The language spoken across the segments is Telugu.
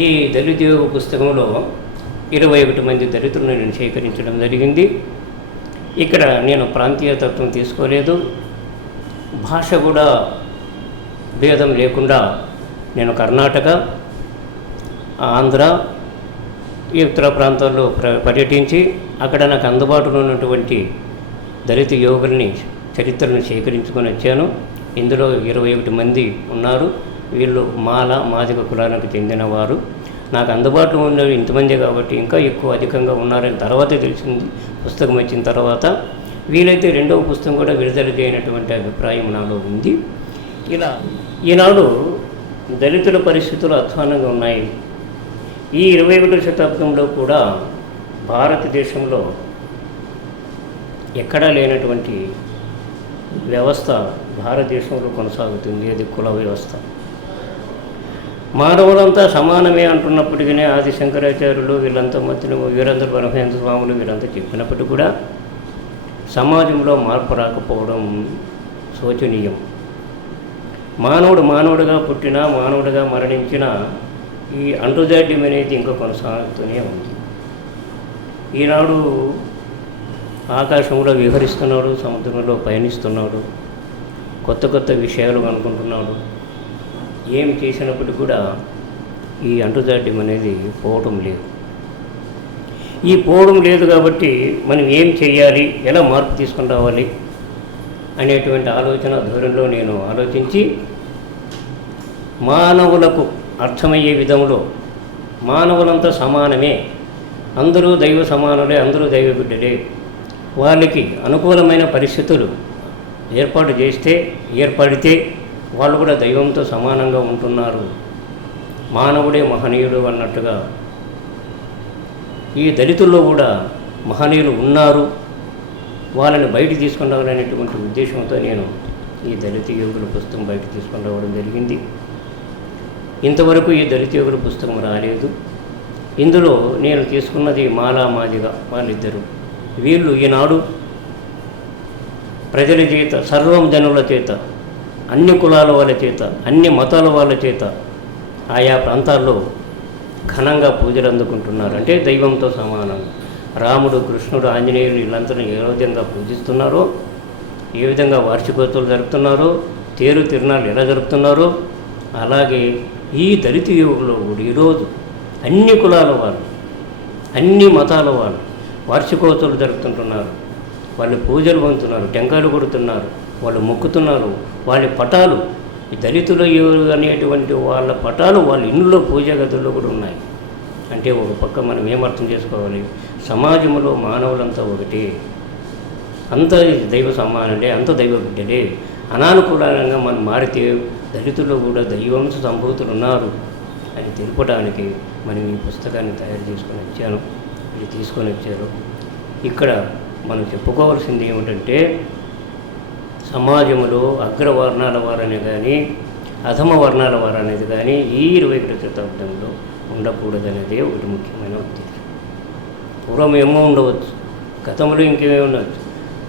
ఈ దళిత యోగ పుస్తకంలో 21 మంది దళితులను నేను సేకరించడం జరిగింది. ఇక్కడ నేను ప్రాంతీయ తత్వం తీసుకోలేదు, భాష కూడా భేదం లేకుండా నేను కర్ణాటక, ఆంధ్ర, ఇతర ప్రాంతాల్లో పర్యటించి అక్కడ నాకు అందుబాటులో ఉన్నటువంటి దళిత యోగుల్ని చరిత్రను సేకరించుకొని వచ్చాను. ఇందులో 21 మంది ఉన్నారు. వీళ్ళు మాదిగ కులానికి చెందినవారు. నాకు అందుబాటులో ఉన్నవి ఇంతమంది కాబట్టి ఇంకా ఎక్కువ అధికంగా ఉన్నారని తర్వాత తెలిసింది పుస్తకం వచ్చిన తర్వాత. వీలైతే రెండవ పుస్తకం కూడా విడుదల చేయనటువంటి అభిప్రాయం నాలో ఉంది. ఇలా ఈనాడు దళితుల పరిస్థితులు అధ్వానంగా ఉన్నాయి. ఈ 21వ శతాబ్దంలో కూడా భారతదేశంలో ఎక్కడా లేనటువంటి వ్యవస్థ భారతదేశంలో కొనసాగుతుంది. అది కుల వ్యవస్థ. మానవులంతా సమానమే అంటున్నప్పటికీ ఆది శంకరాచార్యులు వీళ్ళంతా వీరందరూ బ్రహ్మేంద్ర స్వాములు వీరంతా చెప్పినప్పటికీ కూడా సమాజంలో మార్పు రాకపోవడం శోచనీయం. మానవుడుగా పుట్టినా మానవుడిగా మరణించిన ఈ అంటుదాడ్యం అనేది ఇంకా కొనసాగుతూనే ఉంది. ఈనాడు ఆకాశంలో విహరిస్తున్నాడు, సముద్రంలో పయనిస్తున్నాడు, కొత్త విషయాలు అనుకుంటున్నాడు. ఏం చేసినప్పటికీ కూడా ఈ అంటుదాడ్యం అనేది పోవటం లేదు. ఈ పోవడం లేదు కాబట్టి మనం ఏం చేయాలి, ఎలా మార్పు తీసుకుని రావాలి అనేటువంటి ఆలోచన ధోరణిలో నేను ఆలోచించి మానవులకు అర్థమయ్యే విధంలో మానవులంతా సమానమే, అందరూ దైవ సమానులే, అందరూ దైవ బిడ్డలే, వాళ్ళకి అనుకూలమైన పరిస్థితులు ఏర్పడితే వాళ్ళు కూడా దైవంతో సమానంగా ఉంటున్నారు, మానవుడే మహనీయుడు అన్నట్టుగా ఈ దళితుల్లో కూడా మహనీయులు ఉన్నారు, వాళ్ళని బయట తీసుకుని రావాలనేటువంటి ఉద్దేశంతో నేను ఈ దళిత యోగుల పుస్తకం బయట తీసుకుని రావడం జరిగింది. ఇంతవరకు ఈ దళిత యోగుల పుస్తకం రాలేదు. ఇందులో నేను తీసుకున్నది మాదిగ వాళ్ళిద్దరు. వీళ్ళు ఈనాడు ప్రజల చేత, సర్వం జనుల చేత, అన్ని కులాల వాళ్ళ చేత, అన్ని మతాల వాళ్ళ చేత ఆయా ప్రాంతాల్లో ఘనంగా పూజలు అందుకుంటున్నారు. అంటే దైవంతో సమానం. రాముడు, కృష్ణుడు, ఆంజనేయులు వీళ్ళంతా ఏ విధంగా పూజిస్తున్నారో, ఏ విధంగా వార్షికోత్సవాలు జరుపుతున్నారో, తిరునాళ్ళు ఎలా జరుపుతున్నారో అలాగే ఈ దళిత యోగులో కూడా ఈరోజు అన్ని కులాల వాళ్ళు, అన్ని మతాల వాళ్ళు వార్షికోత్సవాలు జరుపుతుంటున్నారు. వాళ్ళు పూజలు పొందుతున్నారు, టెంకాయలు కొడుతున్నారు, వాళ్ళు మొక్కుతున్నారు. వాళ్ళ పటాలు, ఈ దళితుల అనేటువంటి వాళ్ళ పటాలు వాళ్ళ ఇంట్లో పూజా గదుల్లో కూడా ఉన్నాయి. అంటే ఒక పక్క మనం ఏమర్థం చేసుకోవాలి, సమాజంలో మానవులంతా ఒకటే, అంత దైవ సమానులే, అంత దైవ బిడ్డలే. అనానుకూలంగా మనం మారితే దళితుల్లో కూడా దైవంశ సంభూతులు ఉన్నారు అని తెలుపడానికి మనం ఈ పుస్తకాన్ని తయారు చేసుకొని వచ్చాను. ఇది తీసుకొని వచ్చారు. ఇక్కడ మనం చెప్పుకోవాల్సింది ఏమిటంటే, సమాజంలో అగ్రవర్ణాల వారనే కానీ అధమ వర్ణాల వారు అనేది కానీ ఈ 21వ శతాబ్దంలో ఉండకూడదనేదే ఒకటి ముఖ్యమైన ఉద్దేశం. పూర్వం ఏమో ఉండవచ్చు, గతంలో ఇంకేమీ ఉండవచ్చు,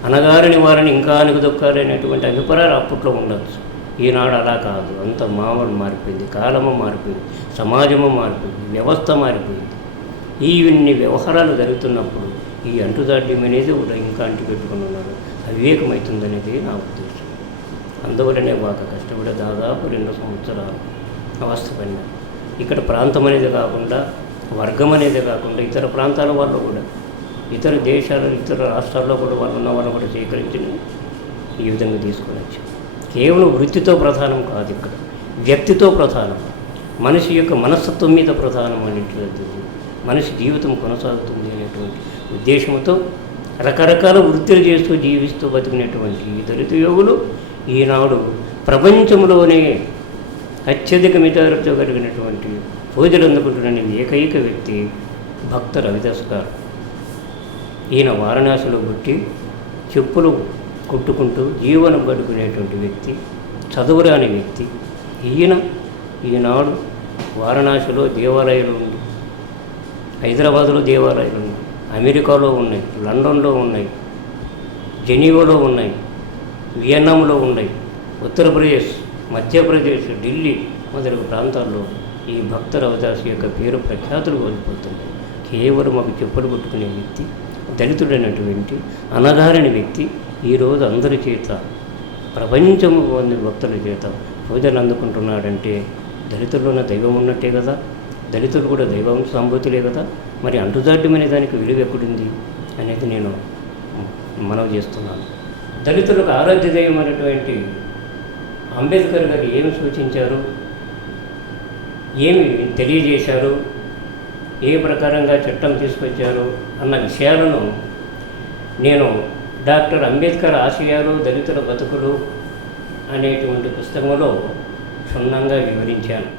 అనగారిని వారిని ఇంకా అణగదొక్కాలనేటువంటి అభిప్రాయాలు అప్పట్లో ఉండవచ్చు. ఈనాడు అలా కాదు. అంత మామూలు మారిపోయింది, కాలము మారిపోయింది, సమాజము మారిపోయింది, వ్యవస్థ మారిపోయింది. ఇన్ని వ్యవహారాలు జరుగుతున్నప్పుడు ఈ అంటుదాడ్యం అనేది కూడా ఇంకా అంటిపెట్టుకుని ఉన్నారు. అవివేకమవుతుందనేది నా ఉద్దేశం. అందువలనే బాగా కష్టపడి దాదాపు 2 సంవత్సరాలు అవస్థపడినా. ఇక్కడ ప్రాంతం అనేది కాకుండా, వర్గం అనేది కాకుండా ఇతర ప్రాంతాల వాళ్ళు కూడా, ఇతర దేశాలు, ఇతర రాష్ట్రాల్లో కూడా వాళ్ళు ఉన్న వాళ్ళు కూడా సేకరించి ఈ విధంగా తీసుకొని వచ్చాం. కేవలం వృత్తితో ప్రధానం కాదు, ఇక్కడ వ్యక్తితో ప్రధానం, మనిషి యొక్క మనస్తత్వం మీద ప్రధానం అనేటువంటిది, మనిషి జీవితం కొనసాగుతుంది అనేటువంటి ఉద్దేశంతో రకరకాల వృత్తులు చేస్తూ జీవిస్తూ బతికినటువంటి ఈ దళిత యోగులు ఈనాడు ప్రపంచంలోనే అత్యధిక మితారతో కలిగినటువంటి పూజలు అందుకుంటున్న ఏకైక వ్యక్తి భక్త రవిదాస్ గారు. ఈయన వారణాసిలో పుట్టి చెప్పులు కుట్టుకుంటూ జీవనం గడుపుకునేటువంటి వ్యక్తి, చదువురాని వ్యక్తి. ఈనాడు వారణాసిలో దేవాలయాలు ఉంది, హైదరాబాదులో దేవాలయాలు ఉన్నాయి, అమెరికాలో ఉన్నాయి, లండన్లో ఉన్నాయి, జెనీవాలో ఉన్నాయి, వియన్నాంలో ఉన్నాయి, ఉత్తరప్రదేశ్, మధ్యప్రదేశ్, ఢిల్లీ మొదలగు ప్రాంతాల్లో ఈ భక్త రవిదాస్ యొక్క పేరు ప్రఖ్యాతులు కోల్పోతుంది. కేవలం ఒక చెప్పులు కొట్టుకునే వ్యక్తి, దళితుడైనటువంటి అనగారిన వ్యక్తి ఈరోజు అందరి చేత ప్రపంచము పొందిన భక్తుల చేత పూజలు అందుకుంటున్నాడంటే దళితుల్లోన దైవం ఉన్నట్టే కదా, దళితులు కూడా దైవం సంభూతులే కదా. మరి అంటుదాడ్యమైన దానికి విలువ ఎక్కడుంది అనేది నేను మనవి చేస్తున్నాను. దళితులకు ఆరాధ్య దైవం అనేటువంటి అంబేద్కర్ గారు ఏమి సూచించారు, ఏమి తెలియజేశారు, ఏ ప్రకారంగా చట్టం తీసుకొచ్చారు అన్న విషయాలను నేను డాక్టర్ అంబేద్కర్ ఆశయాలు దళితుల బతుకులు అనేటువంటి పుస్తకంలో క్షుణ్ణంగా వివరించాను.